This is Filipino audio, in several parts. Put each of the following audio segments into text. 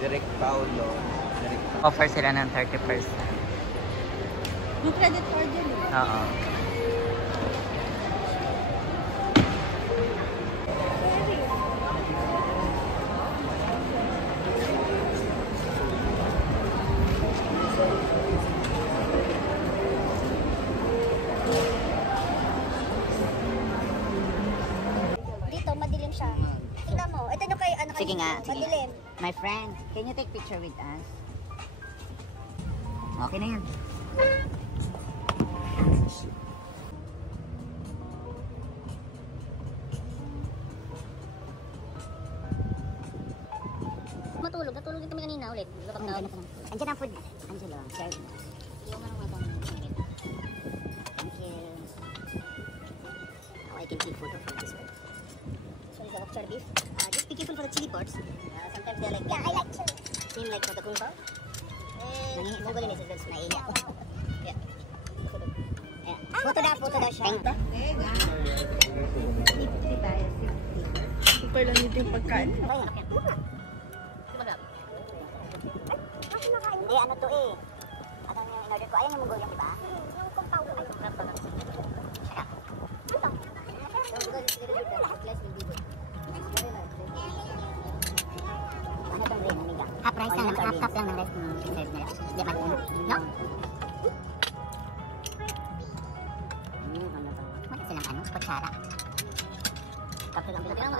Direct Paulo. Offer sila ng 30%. Yung credit card yun eh. Oo. Dito, madilim siya. Tingnan mo. Ito yung kay ano. Sige nga. Sige. Madilim. My friend, can you take picture with us? Okay na yan. Matulog. Natulog din kami kanina ulit. Andiyan ang food. Angelo, serve mo. Thank you. Oh, I can take photo from this way. So, is that beef? Just be careful for the chili parts. Sometimes they're like, Yeah, I like chili. seem like the kung pao. Mongolian is very small. Naiiyak. Yeah. Photo daw siya. Super lang dito yung pagkain. Hindi, ano to eh. At ang yung in-order ko, ayan yung Mongolian, diba? Yung kung pao. Ay, Shut up. Ano itong rin, amiga? Half price lang, half cup lang ng rest ng serve nila. Di ba? No? Ano to? Wala silang ano, kutsara. Kapit lang pinag-ano.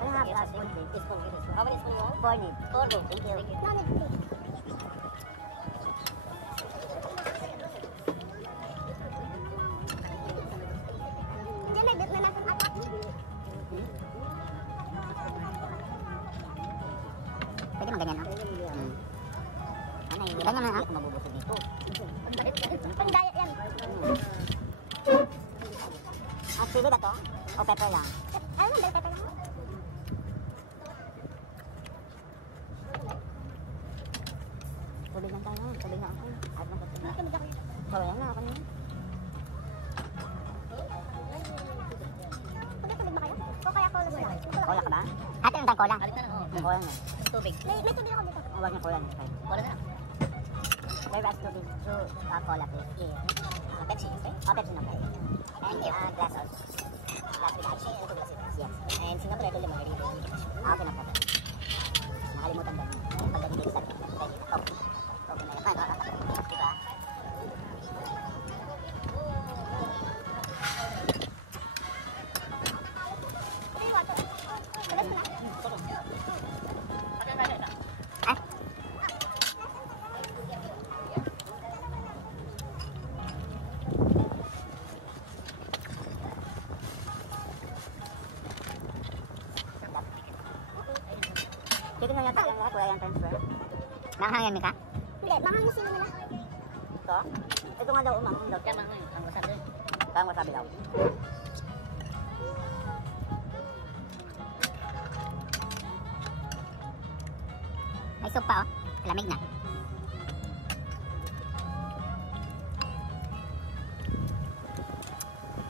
Ano half plastic? Teaspoon. How many spoon you want? 4 need. 4 need. Thank you. no need please. Diyan may bit na nasa atak. Pwede mang ganyan, no? Ano yun? Ganyan na, ha? Kung mabubusog dito. Pangdaya yan. Chili ba to? O pepper lang? Ano bell pepper lang? Tubig lang tayo. Tubig na ako. At lang tubig. Makamig ako yun. Wala na ako na. Pagkatubig ba kayo? O kaya cola muna? Cola ka ba? Ate, ang cola. Cola na. Tubig. May tubig ako dito. Huwag niya cola na. Cola na. Serve us tubig to cola, please. Yeah. Pepsi, okay? Oh, Pepsi na, okay. And glass also. Glass with ice. Yes. And Singapore, ito yung mga dito. Okay na po. Nakalimutan ba niyo? Pagdating dito sa atin. Okay. Okay na yan. Diba? Dito na yata yung lahat, wala yung transfer. Nakahangyan ka? Hindi, mahangin sila nila. Ito? Ito nga daw, umang daw. Kaya mahangin, ang wasabi. Kaya wasabi daw. May soup pa, oh. Lamig na.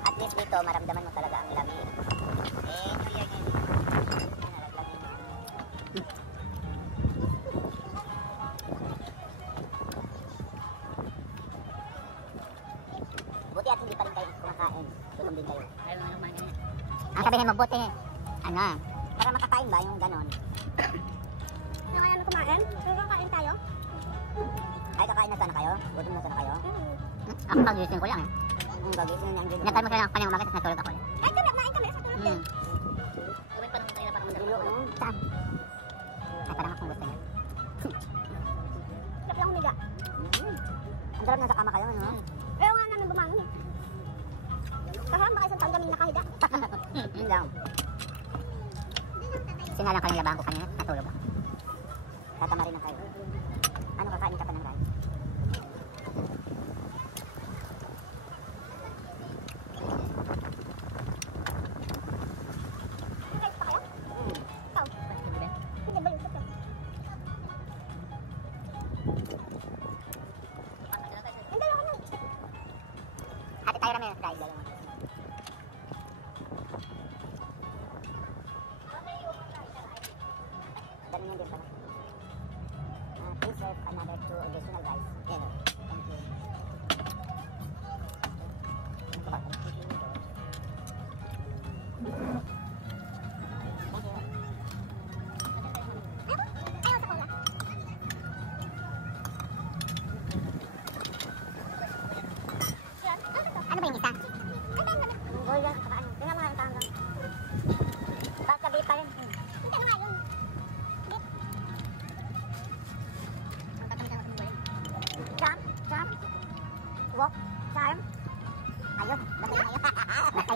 At least dito, maramdaman mo talaga ang lamig. Buti at hindi pa rin kayo kumakain. Tulong din kayo. Ang sabihin mo, buti, ano, para makakain ba yung ganon? Yung kaya na kumain? Pero kakain tayo? Ay, kakain na sana kayo? Gutom na sana kayo? Hmm. Ako pagising ko lang eh. Pagising lang din. Nagkaroon mo kaya kanyang umaga, tapos natulog ako ulit. Ay, kami, nain kami sa tulog din. Gawin pa naman tayo na parang madalo. Saan? Ay, parang akong gusto niya. Sarap lang humiga. Ang sarap nasa kama kayo, ano? Pero nga namin bumangon eh. Kasama ba kayo sa taon kaming nakahiga? Yun lang. Sinalang ka ng labahan ko kanina, natulog ako. Tatama rin na tayo. Ano, kakain ka pa ng rice?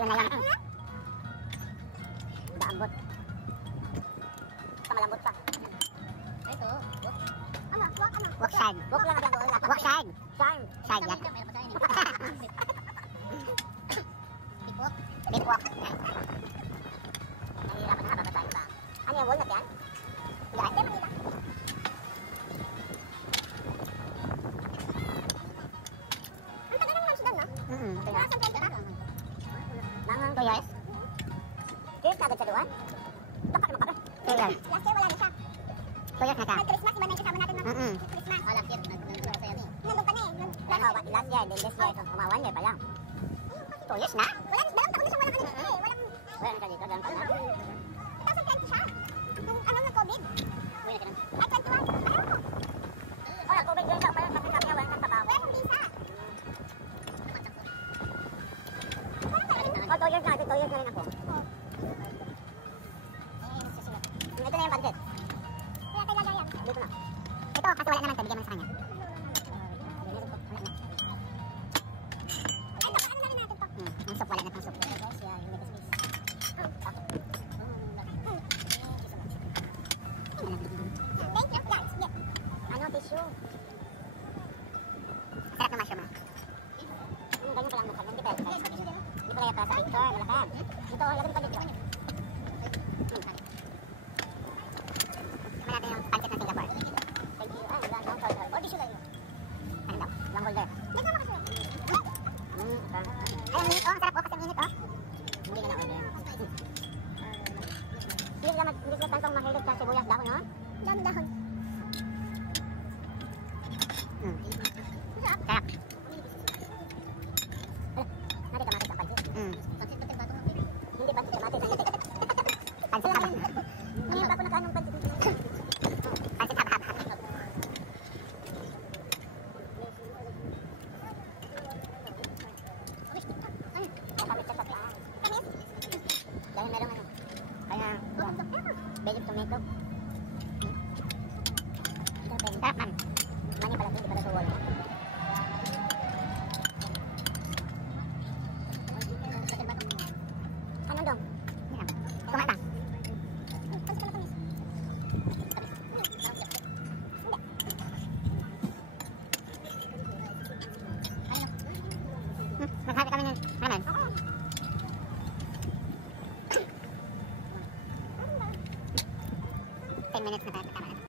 na yan. Daambot. Basta malambot pa. Ito, wok. Ano? Wok ano? Wok side. Wok lang ang doon. Wok side. Side yan. Bigwok. Bigwok. Nahihirapan na babasahin pa. Ano yung walnut yan? Yan. Hindi, makita. Ang tagal ng lunch doon, no? Mga isang 20 pa. Nangang 2 years? Cheers na agad sa duwan? Tapak naman ka ba? 2 years. Last year, wala na siya. 2 years na ka? Nag-Christmas, iba na yung kasama natin ng Mm-mm. Christmas. Oh, last year. Nandun sa yamin. Nandun pa na eh. Last year, then this year. Kuma 1 year pa lang. 2 years na? Wala, dalawang taon na siya walang ano eh. Walang, Wala na ka dito, doon ka na. 2020 siya. Nung ano ng COVID. Uwi na ka na. Ay, 21. Ayaw ko. Oh, COVID yun siya. Kasi sabi niya, wala kang trabaho. Wala akong visa. Oh, 2 years na. 2 years na rin ako. Ito na yung budget. Kaya tayo lagayan. Dito na. Ito, kasi wala naman. Bigyan mo na sa kanya. Ay, baka ano na rin natin to. Ang soup, wala na pang soup. Thank you, guys. Yes. Ano, tissue? Sarap na mushroom, ha? Ganyan pa lang mukha. Hindi pa yan. Hindi pa kaya pa sa picture. Malakad. Dito, lagyan pa dito. Tama natin yung pancit ng Singapore. Thank you. Ay, wala. Long holder. Or tissue lang yun. Ano daw? Long holder. Hindi ka makasulat. Ay, ang minute, oh. Ang sarap, oh. Kasi ang minute, oh. Hindi na na-order. Hindi sila tantong mahilig sa sibuyas dahon, no? Dahon-dahon. Sarap. Nakita matis ang pancit. Pancit ba batong matis? Hindi pancit, matis. Pancit haba. Ngayon pa ako nakaanong pancit. Pancit haba. Kakamit sa sasaan. Dahil merong ano. Kaya, belly tomato. Sarap man. Mani pala, hindi pala sa wall. Ano dong? Kumata. Maghabi kami ng ramen. 10 minutes na tayo.